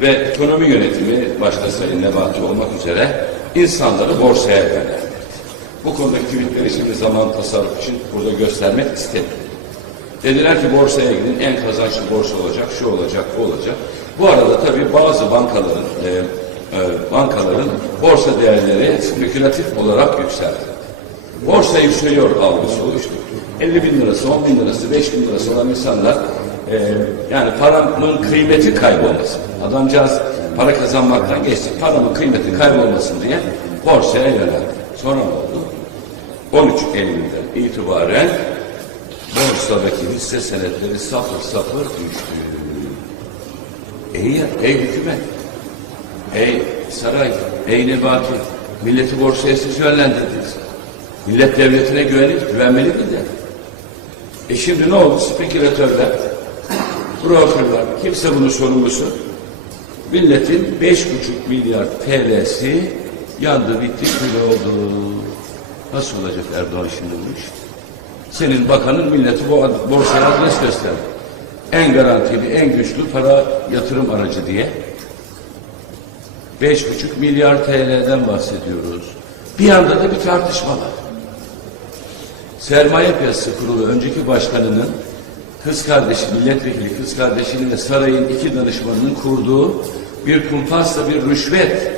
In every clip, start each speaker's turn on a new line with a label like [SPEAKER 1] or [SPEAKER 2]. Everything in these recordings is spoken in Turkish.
[SPEAKER 1] ve ekonomi yönetimi başta Sayın Nebati olmak üzere insanları borsaya yönlendirdi. Bu konudaki tweetleri şimdi zaman tasarruf için burada göstermek istemiyorum. Dediler ki borsaya gidin en kazançlı borsa olacak, şu olacak, bu olacak. Bu arada tabii bazı bankaların e, e, bankaların borsa değerleri spekülatif olarak yükseldi. Borsa yükseliyor algısı oluştu. 50 bin lirası, 10 bin lirası, 5 bin lirası olan insanlar e, yani paranın kıymeti kaybolmasın. Adamcağız para kazanmaktan geçti. Paranın kıymeti kaybolmasın diye borsaya yöneldi. Sonra ne oldu? 13 Eylül'den itibaren borsadaki hisse senetleri sapır sapır düştü. Ey, ey hükümet, ey saray, ey nebati, milleti borsaya siz yönlendirdiniz. Millet devletine güvenip güvenmeli miydi? E şimdi ne oldu? Spekülatörler, brokerlar, kimse bunun sorumlusu. Milletin beş buçuk milyar TL'si yandı, bitti, kül oldu. Nasıl olacak Erdoğan şimdi bu iş? Senin bakanın milleti bu borsaya adres gösterdi. En garantili, en güçlü para yatırım aracı diye. Beş buçuk milyar TL'den bahsediyoruz. Bir yanda da bir tartışma var. Sermaye Piyasası Kurulu önceki başkanının kız kardeşi, milletvekili kız kardeşinin ve sarayın iki danışmanının kurduğu bir kumpasla bir rüşvet,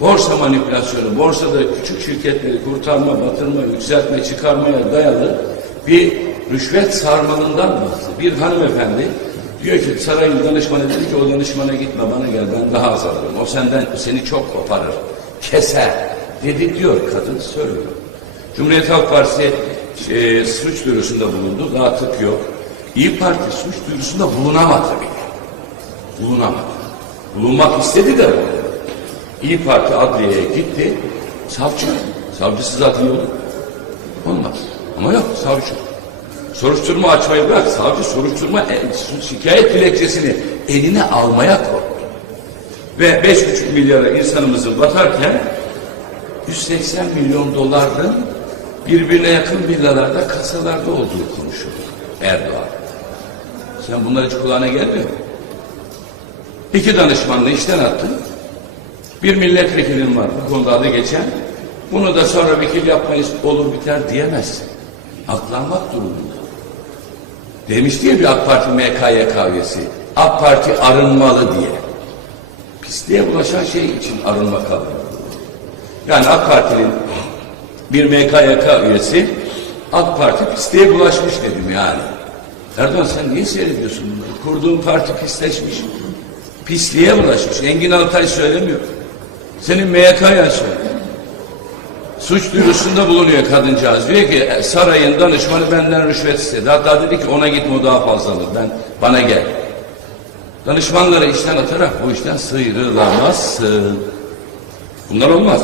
[SPEAKER 1] borsa manipülasyonu, borsada küçük şirketleri kurtarma, batırma, yükseltme, çıkarmaya dayalı bir rüşvet sarmalından bahsediyor. Bir hanımefendi diyor ki sarayın danışmanı dedi ki o danışmana gitme bana gel ben daha az alırım. O senden seni çok koparır, keser dedi diyor kadın söylüyor. Cumhuriyet Halk Partisi e, suç duyurusunda bulundu. Daha tık yok. İyi Parti suç duyurusunda bulunamadı bile. Bulunamadı. Bulunmak istedi de bulunamadı. İyi Parti adliyeye gitti. Savcı. Savcısız adliye olur. Olmaz. Ama yok savcı. Soruşturma açmayı bırak. Savcı soruşturma e, şikayet dilekçesini eline almaya korktu. Ve 5,5 milyara insanımızın batarken 180 milyon doların birbirine yakın villalarda kasalarda olduğu konuşuldu Erdoğan. Sen bunlar hiç kulağına gelmiyor? İki danışmanla işten attı. Bir milletvekilin var bu konuda adı geçen. Bunu da sonra vekil yapmayız olur biter diyemezsin. Aklanmak durumunda. Demiş diye bir AK Parti MKYK üyesi. AK Parti arınmalı diye. Pisliğe bulaşan şey için arınma kavramı. Yani AK Parti'nin bir MKYK üyesi AK Parti pisliğe bulaşmış dedim yani. Erdoğan sen niye seyrediyorsun bunları? Kurduğun parti pisleşmiş. Pisliğe bulaşmış. Engin Altay söylemiyor. Senin MYK'ya söyle. Suç duyurusunda bulunuyor kadıncağız. Diyor ki "E, sarayın danışmanı benden rüşvet istedi. Hatta dedi ki ona gitme o daha fazla alır. Ben, bana gel. Danışmanları işten atarak bu işten sıyrılamazsın. Bunlar olmaz.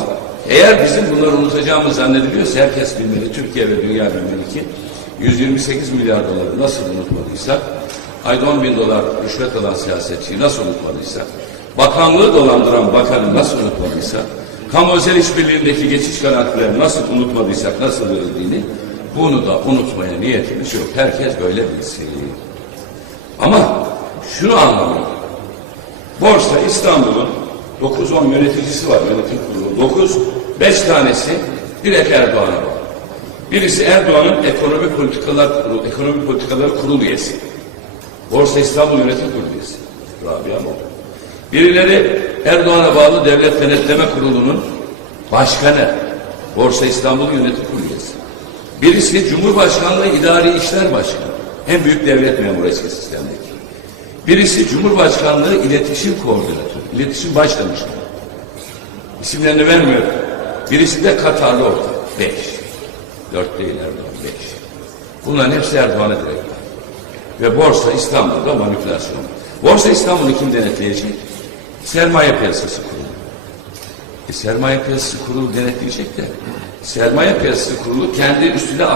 [SPEAKER 1] Eğer bizim bunları unutacağımız zannediliyorsa herkes bilmeli, Türkiye ve dünya bilmeli ki 128 milyar doları nasıl unutmadıysak, ayda 10 bin dolar rüşvet alan siyasetçiyi nasıl unutmadıysak, bakanlığı dolandıran bakanı nasıl unutmadıysak, kamu özel işbirliğindeki geçiş garantilerini nasıl unutmadıysak, nasıl verildiğini, bunu da unutmaya niyetimiz yok. Herkes böyle bilsin. Ama şunu anlamalı. Borsa İstanbul'un 9-10 yöneticisi var yönetim kurulu. 9, 5 tanesi direkt Erdoğan'a bağlı. Birisi Erdoğan'ın ekonomi politikalar kurulu, ekonomi politikaları kurulu üyesi. Borsa İstanbul Yönetim Kurulu üyesi. Rabia Mol. Birileri Erdoğan'a bağlı Devlet Denetleme Kurulu'nun başkanı. Borsa İstanbul Yönetim Kurulu üyesi. Birisi Cumhurbaşkanlığı İdari İşler Başkanı. En büyük devlet memuru eski sistemdeki. Birisi Cumhurbaşkanlığı İletişim Koordinatörü, İletişim Başdanışmanı. İsimlerini vermiyorum. Birisi de Katarlı ortak. Beş. Dört değil Erdoğan, beş. Bunların hepsi Erdoğan'a direkt. Ve Borsa İstanbul'da manipülasyon. Borsa İstanbul'u kim denetleyecek? Sermaye Piyasası Kurulu. E, sermaye Piyasası Kurulu denetleyecek de Sermaye Piyasası Kurulu kendi üstüne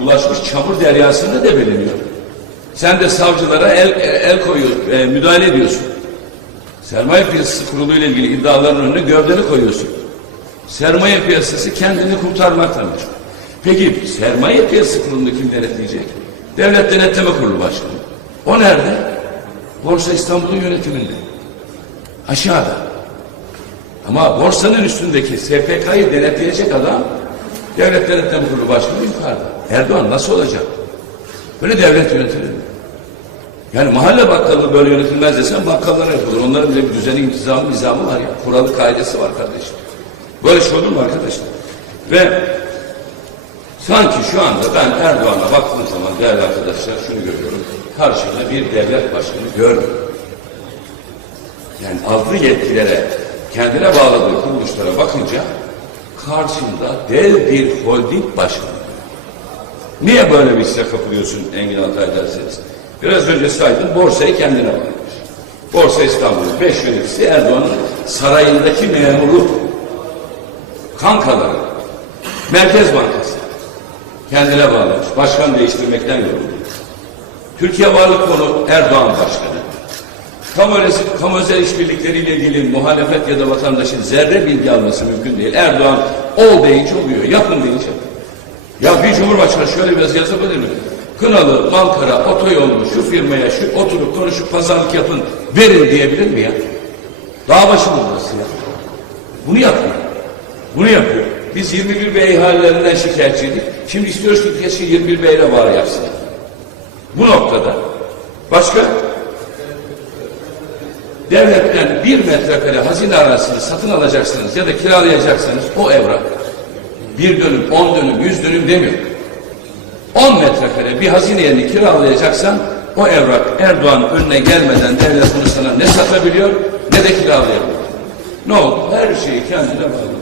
[SPEAKER 1] bulaşmış çamur deryasında debeleniyor. Sen de savcılara el, el koyuyor, e, müdahale ediyorsun. Sermaye Piyasası Kurulu ile ilgili iddiaların önüne gövdeni koyuyorsun. Sermaye piyasası kendini kurtarmakla meşgul. Peki sermaye piyasası kurulunu kim denetleyecek? Devlet Denetleme Kurulu Başkanı. O nerede? Borsa İstanbul'un yönetiminde. Aşağıda. Ama borsanın üstündeki SPK'yı denetleyecek adam devlet denetleme kurulu başkanı yukarıda. Erdoğan nasıl olacak? Böyle devlet yönetilir mi? Yani mahalle bakkalı böyle yönetilmez desen bakkallara yapılır. Onların bile bir düzeni, intizamı, nizamı var ya. Kuralı, kaidesi var kardeşim. Böyle şey olur mu arkadaşlar? Ve sanki şu anda ben Erdoğan'a baktığım zaman değerli arkadaşlar şunu görüyorum. Karşımda bir devlet başkanı görmüyorum. Yani aldığı yetkilere, kendine bağladığı kuruluşlara bakınca karşında dev bir holding başkanı. Niye böyle bir hisse kapılıyorsun Engin Altay derseniz? Biraz önce saydım borsayı kendine bağlamış. Borsa İstanbul'un beş yöneticisi Erdoğan'ın sarayındaki memuru, kankaları, Merkez Bankası kendine bağlamış. Başkan değiştirmekten yoruldu. Türkiye Varlık Fonu Erdoğan Başkanı. Kamu, kamu özel işbirlikleriyle ilgili muhalefet ya da vatandaşın zerre bilgi alması mümkün değil. Erdoğan ol deyince oluyor, yapın deyince. Ya bir cumhurbaşkanı şöyle biraz yazabilir mi? Kınalı, Malkara, otoyolunu şu firmaya şu oturup konuşup pazarlık yapın verin diyebilir mi ya? Dağ başı mı burası ya? Bunu yapıyor. Bunu yapıyor. Biz 21 Bey ihalelerinden şikayetçiydik. Şimdi istiyoruz ki keşke 21 Bey ile var yapsınlar. Bu noktada başka devletten bir metrekare hazine arazisini satın alacaksınız ya da kiralayacaksınız o evrak bir dönüm, on dönüm, yüz dönüm demiyor. 10 metrekare bir hazine yerini kiralayacaksan o evrak Erdoğan önüne gelmeden devlet bunu sana ne satabiliyor ne de kiralayabiliyor. Ne oldu? Her şeyi kendine bağlamış.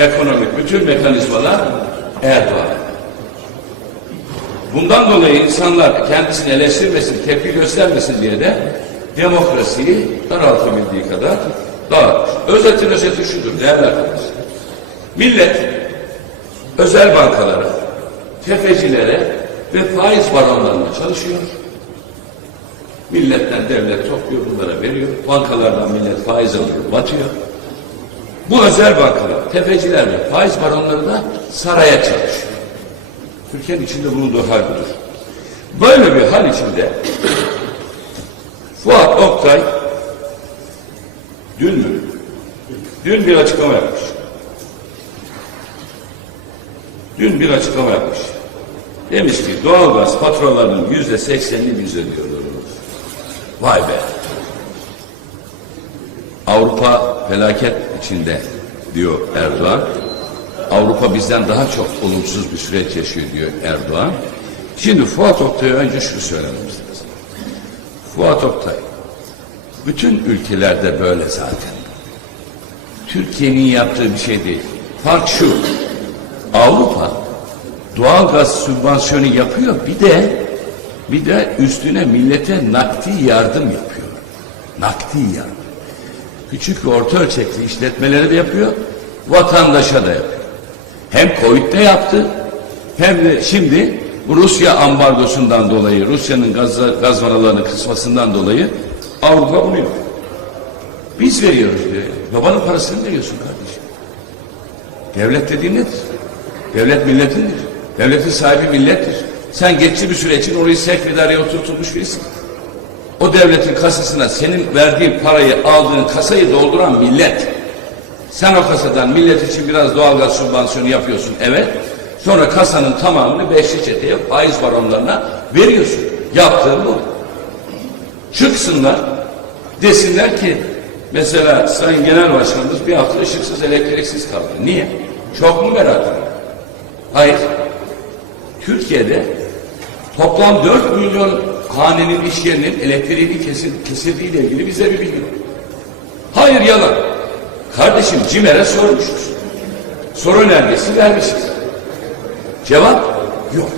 [SPEAKER 1] Ekonomik bütün mekanizmalar Erdoğan. Bundan dolayı insanlar kendisini eleştirmesin, tepki göstermesin diye de demokrasiyi daraltabildiği kadar dağıtmış. Özetin özeti şudur değerli arkadaşlar. Millet özel bankalara, tefecilere ve faiz baronlarına çalışıyor. Milletten devlet topluyor, bunlara veriyor. Bankalardan millet faiz alıyor, batıyor. Bu özel bankalar, tefeciler ve faiz baronları da saraya çalışıyor. Türkiye'nin içinde bulunduğu hal budur. Böyle bir hal içinde Fuat Oktay dün mü? Dün bir açıklama yapmış. Dün bir açıklama yapmış. Demiş ki doğalgaz faturalarının yüzde seksenini biz ödüyoruz. Vay be. Avrupa felaket içinde diyor Erdoğan. Avrupa bizden daha çok olumsuz bir süreç yaşıyor diyor Erdoğan. Şimdi Fuat Oktay'a önce şunu söylememiz. Fuat Oktay, bütün ülkelerde böyle zaten. Türkiye'nin yaptığı bir şey değil. Fark şu, Avrupa doğalgaz sübvansiyonu yapıyor bir de bir de üstüne millete nakdi yardım yapıyor. Nakdi yardım. Küçük ve orta ölçekli işletmeleri de yapıyor, vatandaşa da yapıyor. Hem Covid'de yaptı hem de şimdi Rusya ambargosundan dolayı, Rusya'nın gaz, gaz vanalarını kısmasından dolayı Avrupa bunu yapıyor. Biz veriyoruz diyor. Babanın parasını veriyorsun kardeşim. Devlet dediğin nedir? Devlet milletindir. Devletin sahibi millettir. Sen geçici bir süre için orayı idareye oturtulmuş birisin. O devletin kasasına senin verdiğin parayı aldığın kasayı dolduran millet. Sen o kasadan millet için biraz doğalgaz sübvansiyonu yapıyorsun evet. Sonra kasanın tamamını beşli çeteye faiz baronlarına veriyorsun. Yaptığın bu. Çıksınlar desinler ki mesela Sayın Genel Başkanımız bir hafta ışıksız elektriksiz kaldı. Niye? Çok mu meraklı? Hayır. Türkiye'de toplam 4 milyon hanenin iş yerinin elektriğini kesil, kesildiği ile ilgili bize bir bilgi var. Hayır yalan. Kardeşim CİMER'e sormuşuz. Soru önergesi vermişiz. Cevap yok.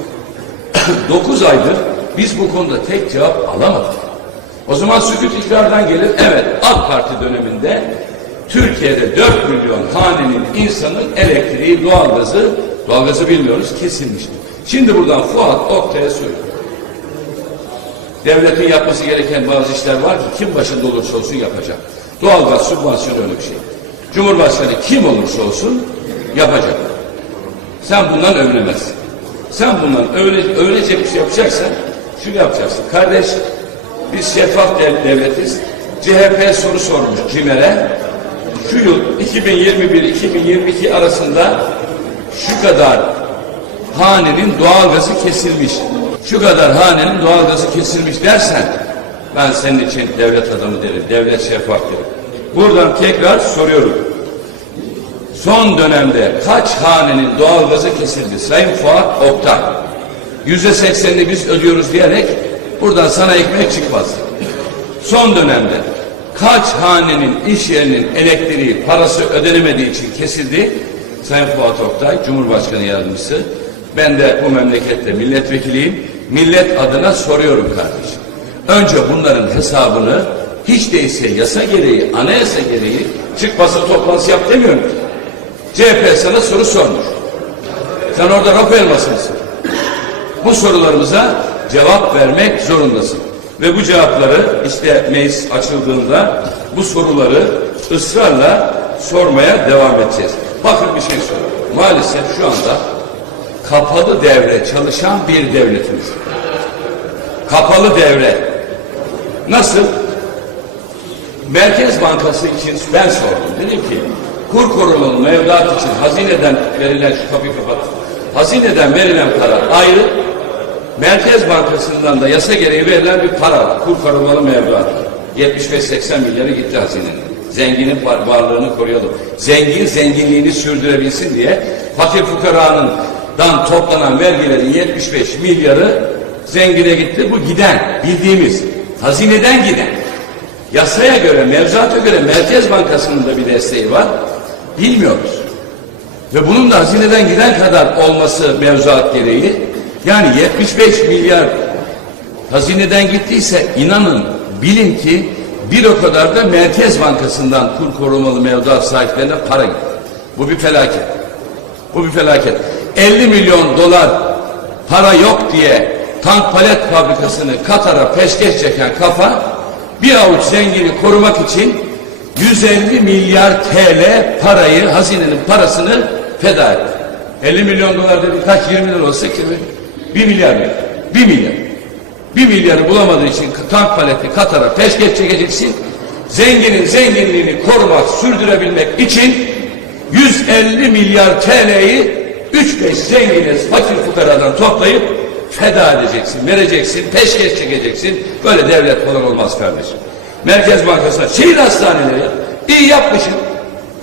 [SPEAKER 1] 9 aydır biz bu konuda tek cevap alamadık. O zaman sükut ikrardan gelir. Evet AK Parti döneminde Türkiye'de 4 milyon hanenin insanın elektriği, doğalgazı, doğalgazı bilmiyoruz kesilmişti. Şimdi buradan Fuat Oktay'a söylüyorum. Devletin yapması gereken bazı işler var ki kim başında olursa olsun yapacak. Doğalgaz sübvansiyonu öyle bir şey. Cumhurbaşkanı kim olursa olsun yapacak. Sen bundan övünemezsin. Sen bundan öyle, öylece bir şey yapacaksan şunu yapacaksın. Kardeş biz şeffaf dev- devletiz. CHP soru sormuş CİMER'e. Şu yıl 2021-2022 arasında şu kadar hanenin doğalgazı kesilmiş. Şu kadar hanenin doğalgazı kesilmiş dersen ben senin için devlet adamı derim, devlet şeffaf derim. Buradan tekrar soruyorum. Son dönemde kaç hanenin doğalgazı kesildi? Sayın Fuat Oktay. Yüzde seksenini biz ödüyoruz diyerek buradan sana ekmek çıkmaz. Son dönemde kaç hanenin iş yerinin elektriği parası ödenemediği için kesildi? Sayın Fuat Oktay, Cumhurbaşkanı Yardımcısı. Ben de bu memlekette milletvekiliyim. Millet adına soruyorum kardeşim. Önce bunların hesabını hiç değilse yasa gereği, anayasa gereği çık basın toplantısı yap demiyorum ki. CHP sana soru sormuş. Sen orada rap elması mısın? Bu sorularımıza cevap vermek zorundasın. Ve bu cevapları işte meclis açıldığında bu soruları ısrarla sormaya devam edeceğiz. Bakın bir şey söyleyeyim. Maalesef şu anda kapalı devre çalışan bir devletimiz. Kapalı devre. Nasıl? Merkez Bankası için ben sordum. Dedim ki kur korumalı mevduat için hazineden verilen şu kapıyı kapat. Hazineden verilen para ayrı. Merkez Bankası'ndan da yasa gereği verilen bir para var. Kur korumalı mevduat. 75-80 milyarı gitti hazinenin. Zenginin var- varlığını koruyalım. Zengin zenginliğini sürdürebilsin diye fakir fukaranından toplanan vergilerin 75 milyarı zengine gitti. Bu giden bildiğimiz hazineden giden. Yasaya göre, mevzuata göre Merkez Bankası'nın da bir desteği var. Bilmiyoruz. Ve bunun da hazineden giden kadar olması mevzuat gereği. Yani 75 milyar hazineden gittiyse inanın, bilin ki bir o kadar da Merkez Bankası'ndan kur korumalı mevduat sahiplerine para gitti. Bu bir felaket. Bu bir felaket. 50 milyon dolar para yok diye tank palet fabrikasını Katar'a peşkeş çeken kafa bir avuç zengini korumak için 150 milyar TL parayı, hazinenin parasını feda etti. 50 milyon dolar dedi kaç 20 lira olsa kimi? 1 milyar mı? 1 milyar. 1 milyarı bulamadığı için tank paleti Katar'a peşkeş çekeceksin. Zenginin zenginliğini korumak, sürdürebilmek için 150 milyar TL'yi 3-5 zengine fakir fukaradan toplayıp feda edeceksin, vereceksin, peşkeş çekeceksin. Böyle devlet falan olmaz kardeşim. Merkez Bankası'na şehir hastaneleri iyi yapmışsın.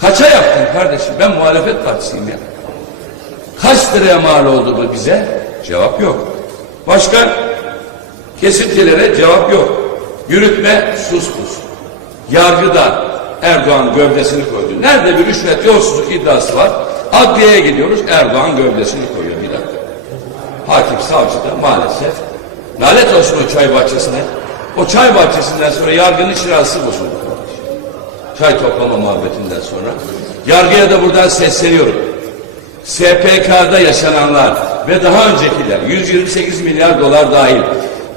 [SPEAKER 1] Kaça yaptın kardeşim? Ben muhalefet partisiyim ya. Kaç liraya mal oldu bu bize? Cevap yok. Başka kesintilere cevap yok. Yürütme sus pus. Yargıda Erdoğan gövdesini koydu. Nerede bir rüşvet yolsuzluk iddiası var? Adliyeye gidiyoruz Erdoğan gövdesini koyuyor bir dakika. Hakim savcı da maalesef lanet olsun o çay bahçesine. O çay bahçesinden sonra yargının şirası bozuldu. Çay toplama muhabbetinden sonra. Yargıya da buradan sesleniyorum. SPK'da yaşananlar ve daha öncekiler 128 milyar dolar dahil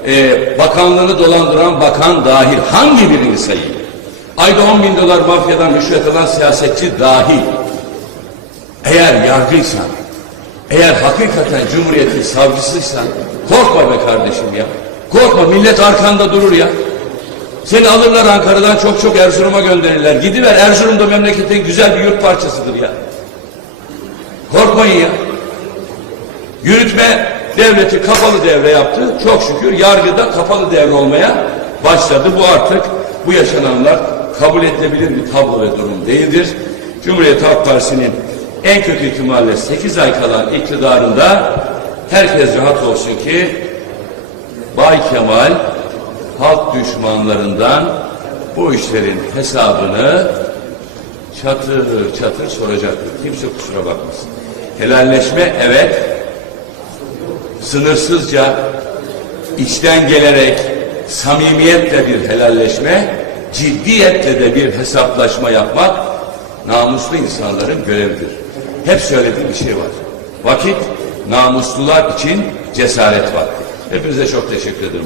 [SPEAKER 1] e, bakanlığını dolandıran bakan dahil hangi birini sayayım? Ayda 10 bin dolar mafyadan rüşvet alan siyasetçi dahil eğer yargıysan eğer hakikaten Cumhuriyet'in savcısıysan korkma be kardeşim ya. Korkma millet arkanda durur ya. Seni alırlar Ankara'dan çok çok Erzurum'a gönderirler. Gidiver Erzurum'da memleketin güzel bir yurt parçasıdır ya. Korkmayın ya. Yürütme devleti kapalı devre yaptı. Çok şükür yargıda kapalı devre olmaya başladı. Bu artık bu yaşananlar kabul edilebilir bir tablo ve durum değildir. Cumhuriyet Halk Partisi'nin en kötü ihtimalle 8 ay kalan iktidarında herkes rahat olsun ki Bay Kemal halk düşmanlarından bu işlerin hesabını çatır çatır soracaktır. Kimse kusura bakmasın. Helalleşme evet sınırsızca içten gelerek samimiyetle bir helalleşme ciddiyetle de bir hesaplaşma yapmak namuslu insanların görevidir. Hep söylediğim bir şey var. Vakit namuslular için cesaret vakti. Hepinize çok teşekkür ederim.